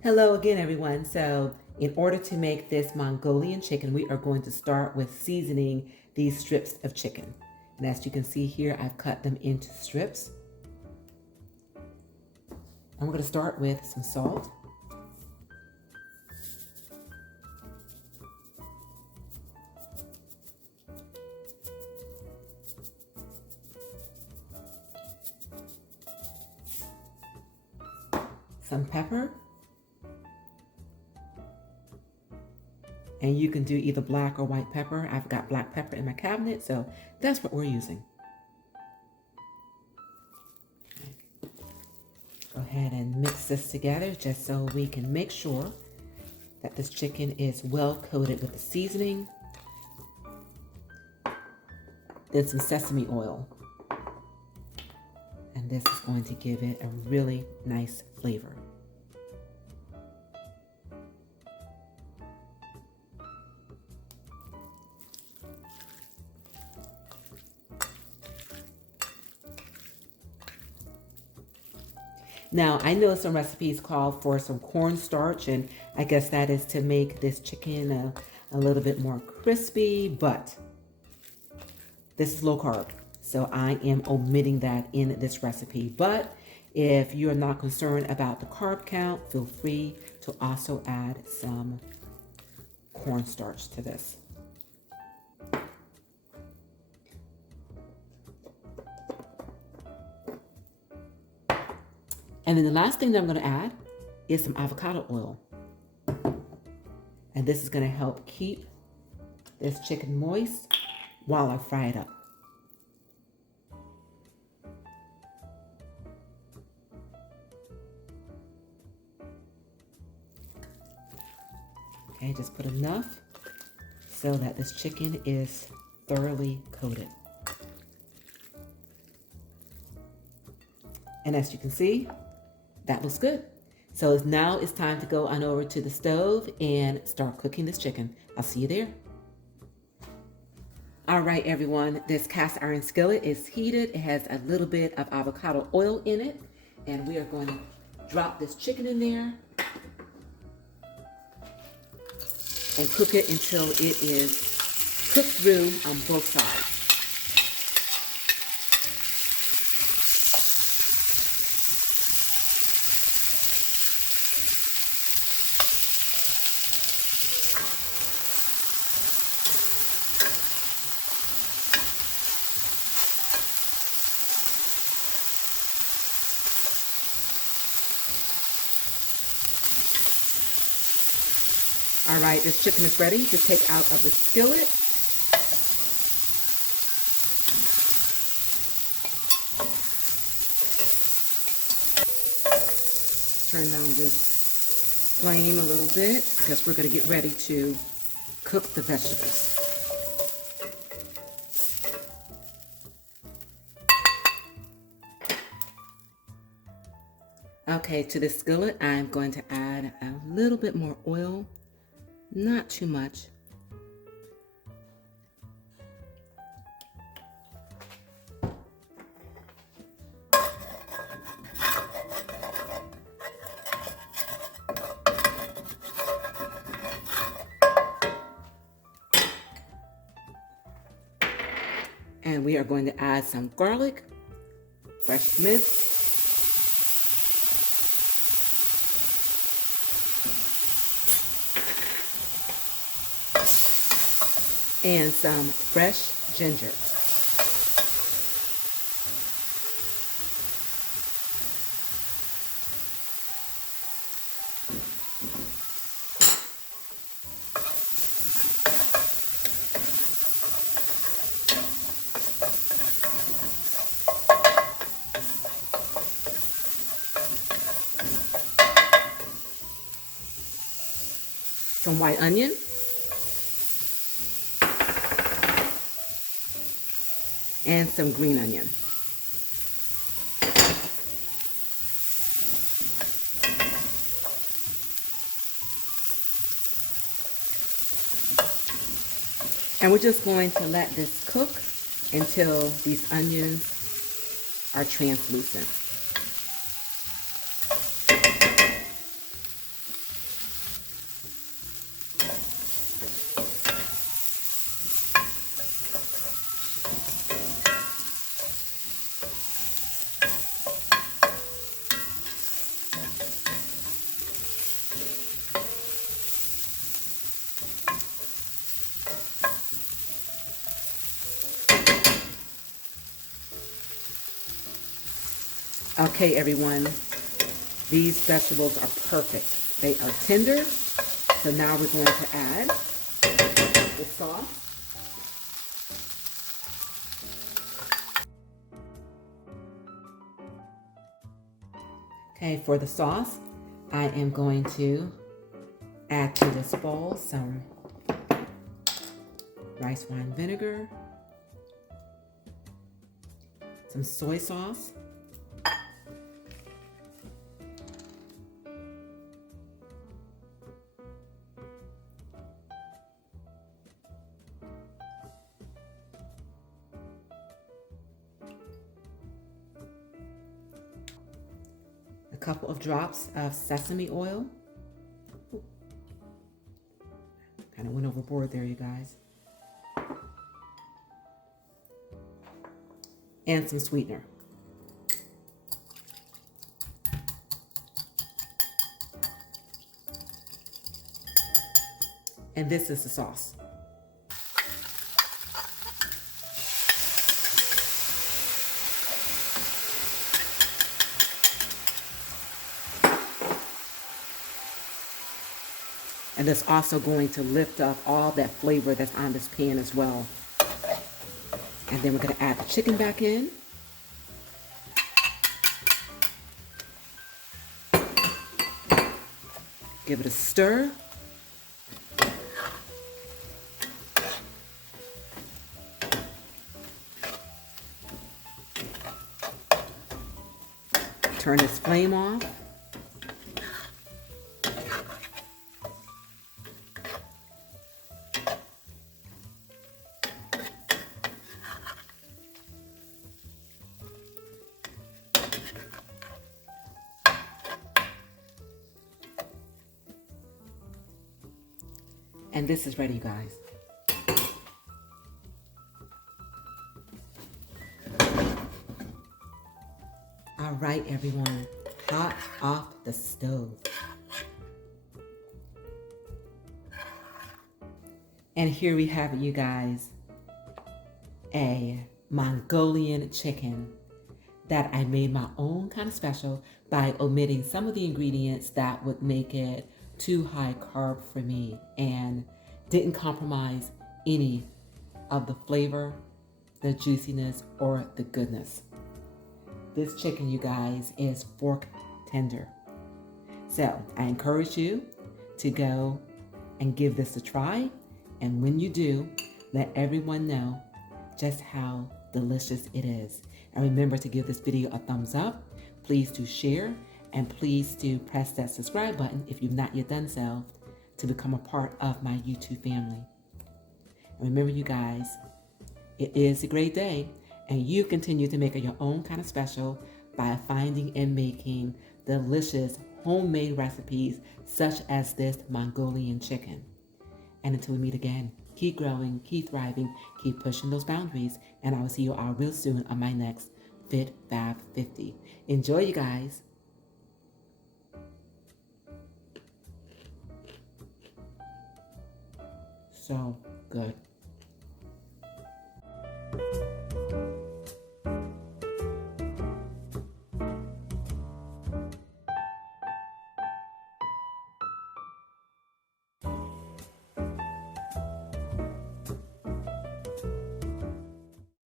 Hello again, everyone. So, in order to make this Mongolian chicken, we are going to start with seasoning these strips of chicken. And as you can see here, I've cut them into strips. And we're going to start with some salt. Some pepper. And you can do either black or white pepper. I've got black pepper in my cabinet, so that's what we're using. Go ahead and mix this together just so we can make sure that this chicken is well coated with the seasoning. Then some sesame oil. And this is going to give it a really nice flavor. Now, I know some recipes call for some cornstarch, and I guess that is to make this chicken a little bit more crispy, but this is low carb, so I am omitting that in this recipe. But if you're not concerned about the carb count, feel free to also add some cornstarch to this. And then the last thing that I'm going to add is some avocado oil. And this is going to help keep this chicken moist while I fry it up. Okay, just put enough so that this chicken is thoroughly coated. And as you can see, that looks good. So now it's time to go on over to the stove and start cooking this chicken. I'll see you there. All right, everyone, this cast iron skillet is heated. It has a little bit of avocado oil in it. And we are going to drop this chicken in there and cook it until it is cooked through on both sides. All right, this chicken is ready to take out of the skillet. Turn down this flame a little bit because we're going to get ready to cook the vegetables. Okay, to the skillet, I'm going to add a little bit more oil. Not too much. And we are going to add some garlic, fresh mint, and some fresh ginger. Some white onion. And some green onion. And we're just going to let this cook until these onions are translucent. Okay, everyone, these vegetables are perfect. They are tender. So now we're going to add the sauce. Okay, for the sauce, I am going to add to this bowl some rice wine vinegar, some soy sauce, a couple of drops of sesame oil. Kind of went overboard there, you guys. And some sweetener. And this is the sauce. And that's also going to lift up all that flavor that's on this pan as well. And then we're going to add the chicken back in. Give it a stir. Turn this flame off. And this is ready, you guys. All right, everyone, hot off the stove. And here we have it, you guys, a Mongolian chicken that I made my own kind of special by omitting some of the ingredients that would make it too high carb for me, and didn't compromise any of the flavor, the juiciness, or the goodness. This chicken, you guys, is fork tender. So I encourage you to go and give this a try. And when you do, let everyone know just how delicious it is. And remember to give this video a thumbs up. Please do share, and please do press that subscribe button if you've not yet done so to become a part of my YouTube family. And remember, you guys, it is a great day, and you continue to make it your own kind of special by finding and making delicious homemade recipes such as this Mongolian chicken. And until we meet again, keep growing, keep thriving, keep pushing those boundaries, and I will see you all real soon on my next Fit Fab 50. Enjoy, you guys. So good.